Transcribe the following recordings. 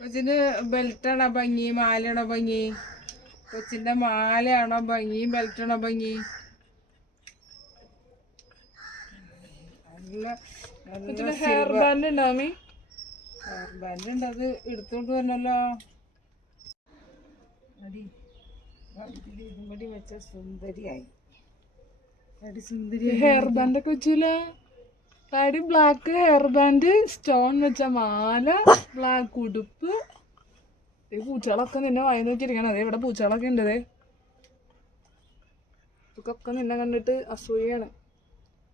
കൊച്ചിന് ബെൽറ്റാണോ ഭംഗി? മാലയാണോ ഭംഗി? കൊച്ചിന്റെ മാലയാണോ ഭംഗി? ബെൽറ്റാണോ ഭംഗി? ഹെയർ ബാൻഡ് ഉണ്ടാമി ഹെയർ ബാൻഡ് ഉണ്ട് അത് എടുത്തോണ്ട് വരണല്ലോ. വെച്ച സുന്ദരിയായി. സുന്ദരി ഹെയർ ബാൻഡ് ഒക്കെ വെച്ചില്ല കാടി ബ്ലാക്ക് ഹെയർ ബാൻഡ് സ്റ്റോൺ വെച്ച മാല ബ്ലാക്ക് ഉടുപ്പ്. ഈ പൂച്ചകളൊക്കെ നിന്നെ വായി നോക്കിയിരിക്കണം. അതെ ഇവിടെ പൂച്ചകളൊക്കെ ഉണ്ട് ദേ. ഇതൊക്കെ നിന്നെ കണ്ടിട്ട് അസൂയാണ്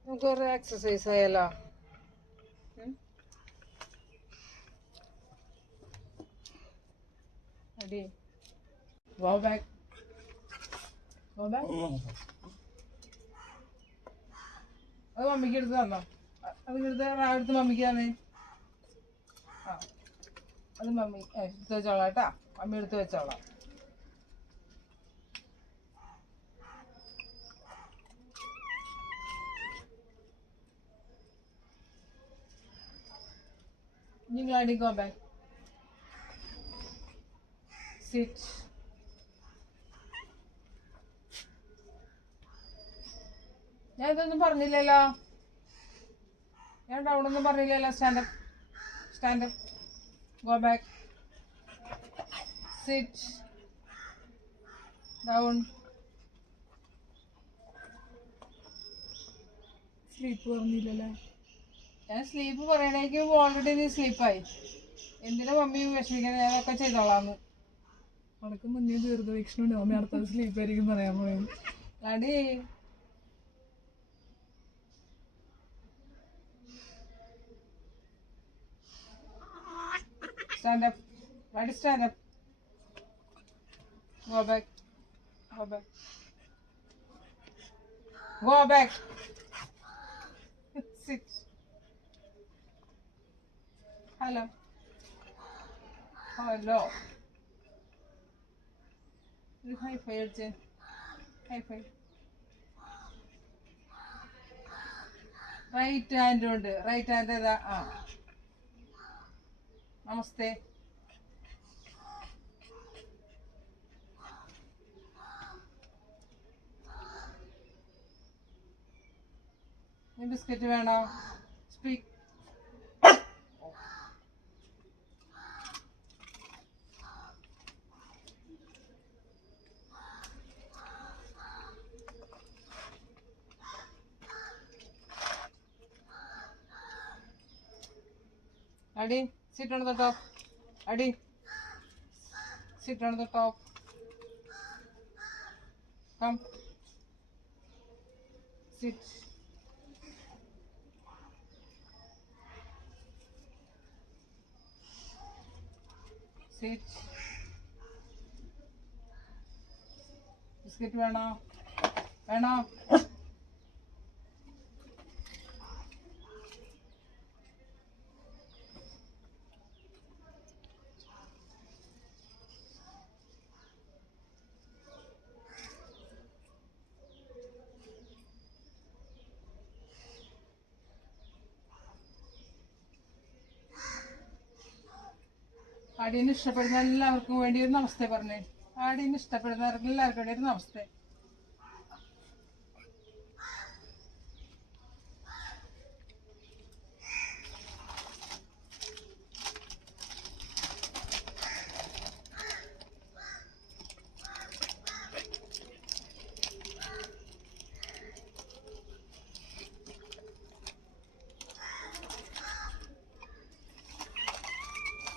നമുക്ക് ഒരു എക്സസൈസ് ആയാലോ? അടി. വോ ബാക്ക് വോ ബാക്ക് അത് മമ്മിക്ക് എടുത്ത് തന്നോ? അത് വെറുതെ അടുത്ത് മമ്മിക്ക് തന്നെ. ആ. അത് മമ്മി എടുത്ത് വെച്ചോളാം കേട്ടാ. മമ്മി എടുത്ത് വെച്ചോളാം. You you go back. Sit. ഞാൻ ഇതൊന്നും പറഞ്ഞില്ലല്ലോ. ഞാൻ ഡൗൺ ഒന്നും പറഞ്ഞില്ലല്ലോ. Stand up stand up go back sit down sleep പറഞ്ഞില്ലല്ലേ? ഞാൻ സ്ലീപ്പ് പറയണേക്ക് ഓൾറെഡി നീ സ്ലീപ്പായി എന്തിനാ മമ്മി വിഷമിക്കുന്നത് ഞാനൊക്കെ ചെയ്തോളാന്ന്. അനക്ക് മുന്നേ ദീർഘവീക്ഷണം അമ്മ അടുത്തത് സ്ലീപ്പ് ആയിരിക്കും പറയാൻ പോയത് അടി. Stand up. Ready, stand up. Go back. Go back. Go back. Sit. Hello. Hello. ഒരു ഹൈ ഫൈ അടിച്ചേ ഹൈ ഫൈ റൈറ്റ് ഹാൻഡ് ഉണ്ട് റൈറ്റ് ഹാൻഡ് ഏതാ ആ നമസ്തേ. ബിസ്ക്കറ്റ് വേണോ? Sit on the top. Adi. Sit on the top. Come. Sit. Sit. Biscuit, Anna. Anna. ആടീനെ ഇഷ്ടപ്പെടുന്ന എല്ലാവർക്കും വേണ്ടി ഒരു നമസ്തേ പറഞ്ഞേ. ആടീനെ ഇഷ്ടപ്പെടുന്നവർക്ക് എല്ലാവർക്കും വേണ്ടി ഒരു നമസ്തേ.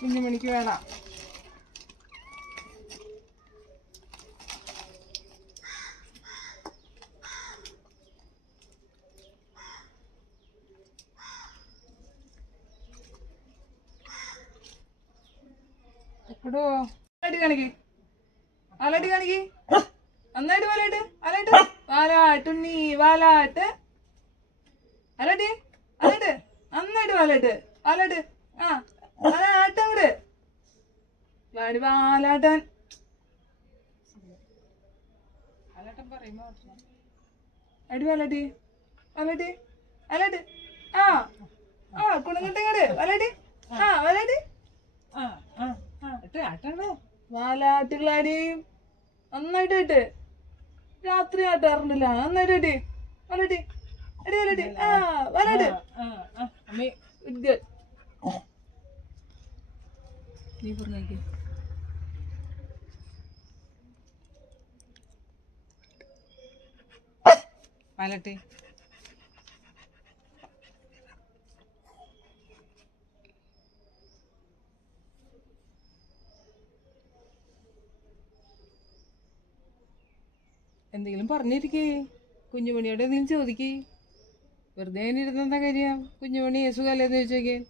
കുഞ്ഞുമണിക്ക് വേണം. എപ്പോഴോ അലടി കാണിക്ക്. അലടി കാണിക്ക്. നന്നായിട്ട് വാലാട്ട് അലട്ട് വാലാട്ട് നീ വാലാട്ട്. അലട്ട് അലട്ട്. നന്നായിട്ട് വാലാട്ട് വാലാട്ട്. ആ. വാലാട്ട് അങ്ങട് വാടി വാലാട്ടാൻ. അടി വാലാട്ടി. വാലാട്ടി. ആ. ആ കുണുങ്ങട്ടങ്ങട് വാലാട്ടി. ആ വാലാട്ടി. ആ ആ ആട്ടാണ്. വാലാട്ടുകളാടി. നന്നായിട്ട് രാത്രി ആട്ടാറുണ്ടല്ല. നന്നായിട്ട് വലടി വലട്ടി. അടി ആ വലടി ആ. അമ്മേ. ഗുഡ്. നീ പറഞ്ഞേക്ക്. പാലട്ടെ. എന്തെങ്കിലും പറഞ്ഞിരിക്കേ. കുഞ്ഞുമണിയോട് എന്തെങ്കിലും ചോദിക്കേ. വെറുതെ ഇരുന്നെന്താ കാര്യം? കുഞ്ഞുമണി സുഖമല്ലേന്ന് ചോദിച്ചോക്കേ.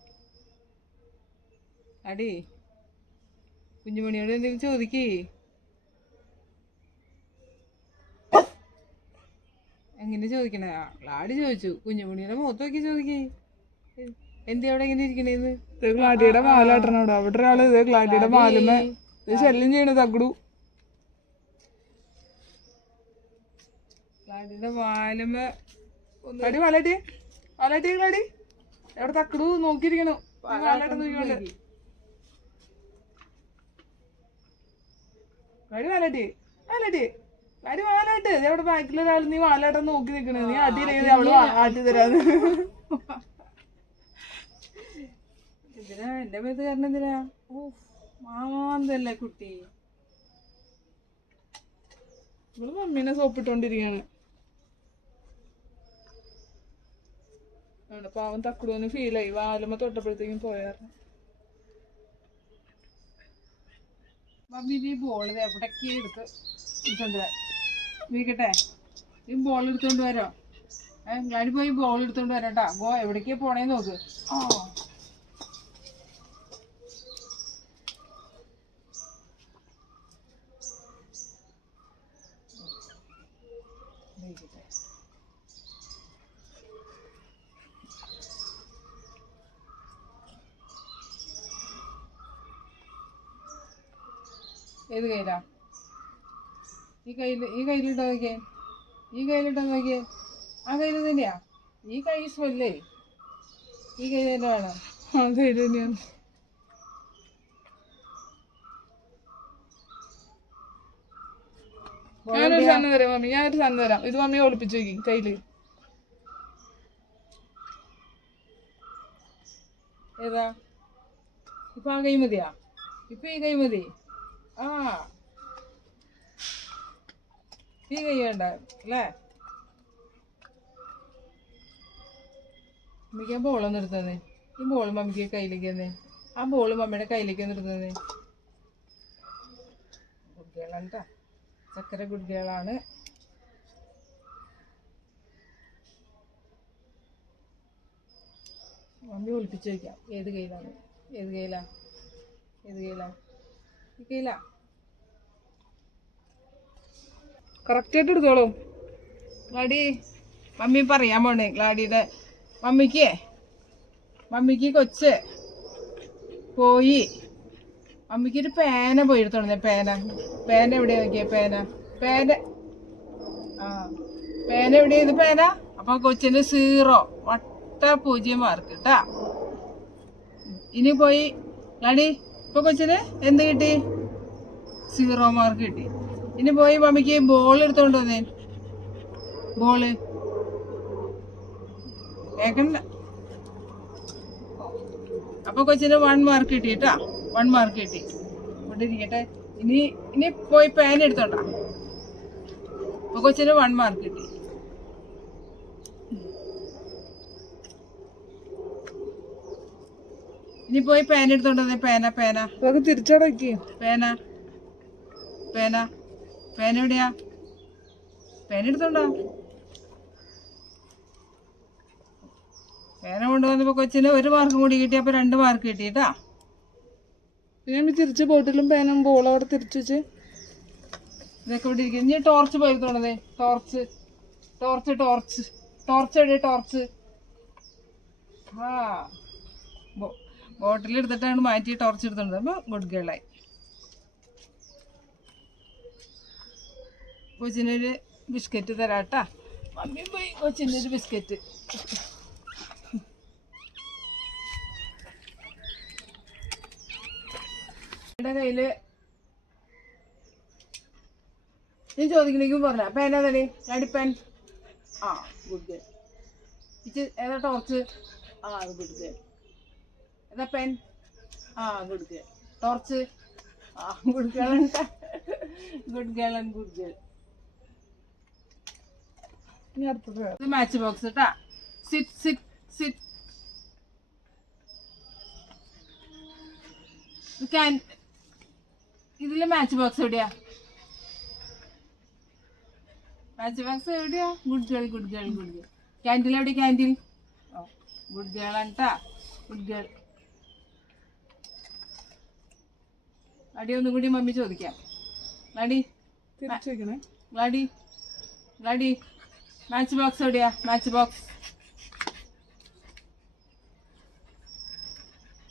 അടി. കുഞ്ഞുമണിയോട് എന്തെങ്കിലും ചോദിക്കേ. എങ്ങനെ ചോദിക്കണേ? ആടി ചോദിച്ചു. കുഞ്ഞുമണിയുടെ മുഖത്ത് നോക്കി ചോദിക്കേ. എന്തി അവിടെ എങ്ങനെ ഇരിക്കണേന്ന്? ഗ്ലാഡിയുടെ മാലാട്ടണം അവിടെ ഒരാൾ ഇത് ഗ്ലാഡിയുടെ മാലുമേ ഇത് ശല്യം ചെയ്യണ തകടു വാലുമ ഒന്ന് അടി വലട്ടി വലട്ടി ഗ്ലാഡി. എവിടെ തക്കടു നോക്കിയിരിക്കണു. മാലാട്ടം നോക്കിക്കൊണ്ട്. ഗ്ലാഡി വാലട്ടി വാലട്ടി വരും വാലാട്ട് അവിടെ ബാക്കിലൊരാൾ നീ വാലാട്ടം നോക്കി നിക്കണേ. നീ അടിയില്ലെങ്കിൽ അവൾ ആട്ടി തരാന്ന് എന്തിനാ? എന്റെ പേര് കാരണം എന്തിനാ? ഓ മാന്തല്ലേ കുട്ടി? ഇവൾ മമ്മീനെ സോപ്പിട്ടോണ്ടിരിക്കാണ് പാവം തക്കുടുവിന് ഫീലായി വാലുമ്മ തൊട്ടപ്പോഴത്തേക്കും പോയായിരുന്നു മമ്മി ഈ ബോൾ എവിടേക്ക് എടുത്ത് എടുത്തോണ്ട് വരാം വീക്കട്ടെ ഈ ബോൾ എടുത്തോണ്ട് വരോ. ഞാൻ പോയി ബോൾ എടുത്തോണ്ട് വരാട്ടാ ഗോ എവിടേക്കാ പോണേന്ന് നോക്ക്. ആ വീക്കട്ടെ. ഏത് കയ്യിലാ? ഈ കയ്യിൽ ഈ കയ്യിലിട്ട് നോക്കിയേ. ഈ കയ്യിലിട്ട് നോക്കിയേ. ആ കയ്യിൽ തന്നെയാ? ഈ കൈ സ്മെല്ലേ ഈ കൈ തന്നെ വേണം. ആ ശരി തന്നെയാണ്. ഞാനൊരു സാധനം തരാം മമ്മി. ഞാനൊരു സാധനം തരാം. ഇത് മമ്മി ഒളിപ്പിച്ചു വെക്കി കയ്യിൽ. ഏതാ? ഇപ്പൊ ആ കൈ മതിയാ? ഇപ്പൊ ഈ കൈ മതി. ആ. ഈ കൈ അല്ലേ? മമ്മിക്ക് ആ ബോളൊന്ന് എടുത്തതേ. ഈ ബോൾ മമ്മിക്ക് കയ്യിലേക്ക് തന്നെ. ആ ബോൾ മമ്മിയുടെ കയ്യിലേക്ക് ഒന്ന് എടുത്തതേ. ഗുഡ്ഗേളാണ് കേട്ടോ ചക്കര ഗുഡ്ഗേളാണ് മമ്മി ഒളിപ്പിച്ച് വയ്ക്കാം ഏത് കയ്യിലാണ്? ഏത് കയ്യിലാ? ഏത് കയ്യിലാ? ഈ കറക്റ്റായിട്ട് എടുത്തോളൂ. ഗ്ലാഡി മമ്മി പറയാൻ പോണേ ഗ്ലാഡിയുടെ മമ്മിക്ക്. മമ്മിക്ക് കൊച്ച് പോയി. മമ്മിക്ക് ഒരു പേന പോയി എടുത്തോണ്ടേ പേന. പേന എവിടെയാ നോക്കിയ പേന. പേന. ആ പേന എവിടെയാ? ഇത് പേന? അപ്പൊ കൊച്ചിന് സീറോ. വട്ട പൂജ്യം മാർക്ക് കേട്ടാ ഇനി പോയി ഗ്ലാഡി. ഇപ്പൊ കൊച്ചിന് എന്ത് കിട്ടി? സീറോ മാർക്ക് കിട്ടി. ഇനി പോയി മമ്മിക്ക് ബോൾ എടുത്തോണ്ട് വന്നേ. ബോൾ കേക്കണ്ട അപ്പൊ കൊച്ചിന് വൺ മാർക്ക് കിട്ടി കേട്ടാ വൺ മാർക്ക് കിട്ടി. കൊണ്ടിരിക്കട്ടെ ഇനി ഇനി പോയി പേന എടുത്തോണ്ടാ. അപ്പൊ കൊച്ചിന് വൺ മാർക്ക് കിട്ടി. ഇനി പോയി പേന എടുത്തോണ്ട് വന്നേ പേന പേന അതൊക്കെ തിരിച്ചടക്കി പേന പേന പേന എവിടെയാ? പേന എടുത്തോണ്ടോ? പേന കൊണ്ടുവന്നപ്പോ കൊച്ചിന് ഒരു മാർക്ക് കൂടി കിട്ടി അപ്പൊ രണ്ട് മാർക്ക് കിട്ടി കേട്ടാ ഞാൻ തിരിച്ച് ബോട്ടിലും പേനും ബോൾ അവിടെ തിരിച്ചു വെച്ച്. ഇതൊക്കെ ഇവിടെ ഇരിക്കും ഇനി ടോർച്ച് പോയി എടുത്തോണ്ടേ ടോർച്ച് ടോർച്ച് ടോർച്ച് ടോർച്ച് എവിടെ? ടോർച്ച് ആ. ബോട്ടിൽ എടുത്തിട്ടാണ് മാറ്റി ടോർച്ച് എടുത്തോണ്ട് അപ്പൊ ഗുഡ് ഗേളായി കൊച്ചിനൊരു ബിസ്ക്കറ്റ് തരാട്ടാ. മമ്മി പോയി കൊച്ചിനൊരു ബിസ്ക്കറ്റ് എന്റെ കയ്യിൽ നീ ചോദിക്കണേക്കും പറഞ്ഞ പേന എന്നാ തന്നെ പെൻ ആ ഗുഡ് ഇച്ച് ഏതാ ടോർച്ച് ആ ഗുഡ് ഗേൾ ഏതാ പെൻ ആ ഗുഡ് ഗേൾ ടോർച്ച് ആ good girl good girl and good girl ഇത് മാച്ച് ബോക്സ് കേട്ടാ സിറ്റ് സിറ്റ് സിറ്റ് ക്യാൻ ഇതിൽ മാച്ച് ബോക്സ് എവിടെയാ? മാച്ച് ബോക്സ് എവിടെയാ? Good girl good girl good girl candle എവിടെ ക്യാൻഡിൽ ഗുഡ് ഗേൾ ആണ്ട്ടാ good girl അടി ഒന്നും കൂടി മമ്മി ചോദിക്കാം. ലാഡി തിരിച്ചു വെക്കണേ മാച്ച് ബോക്സ് എവിടെയാ? മാച്ച് ബോക്സ്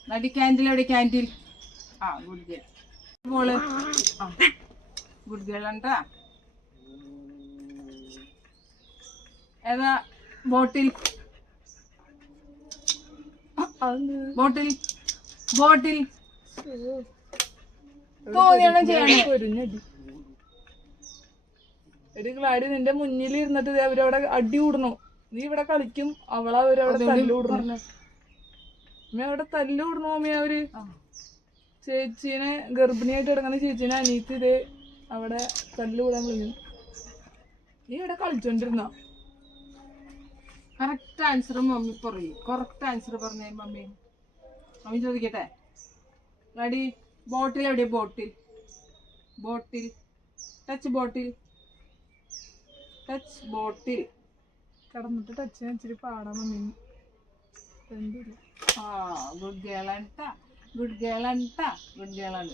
ലാഡി ക്യാൻഡിൽ എവിടെ? ക്യാൻഡിൽ ആ ഗുഡ് ഗേൾ ബോൾ ആ ഗുഡ് ഗേൾ ഉണ്ടാ ഏതാ? ബോട്ടിൽ? ബോട്ടിൽ ബോട്ടിൽ. തോന്നിയാണ് ചെയ്യണേ. പൊരിഞ്ഞടി. എടി ഗ്ലാഡി നിന്റെ മുന്നിൽ ഇരുന്നിട്ട് അവരവിടെ അടി കൂടണു നീ ഇവിടെ കളിക്കും. അവളെ അവരവിടെ തല്ലു കൂടണു അമ്മ അവിടെ തല്ലു കൂടണു അമ്മ അവർ. ചേച്ചീനെ ഗർഭിണിയായിട്ട് കിടക്കുന്ന ചേച്ചീനെ അനീത്ത് ഇതേ അവിടെ തല്ലു കൂടാൻ വിളിക്കുന്നു. നീ ഇവിടെ കളിച്ചോണ്ടിരുന്ന? കറക്റ്റ് ആൻസർ മമ്മി പറയും. കറക്റ്റ് ആൻസർ പറഞ്ഞേ മമ്മി. മമ്മി ചോദിക്കട്ടെ? റെഡി ബോട്ടിൽ എവിടെ? ബോട്ടിൽ ബോട്ടിൽ ടച്ച് ബോട്ടിൽ ടച്ച് ബോട്ടിൽ കടന്നിട്ട് ടച്ച് ചെയ്യാൻ ഇച്ചിരി പാടാൻ എന്തില്ല. ആ ഗുഡ് ഗേൾ ആണ് ഗുഡ് ഗേൾ ആണ് ഗുഡ് ഗേൾ ആണ്.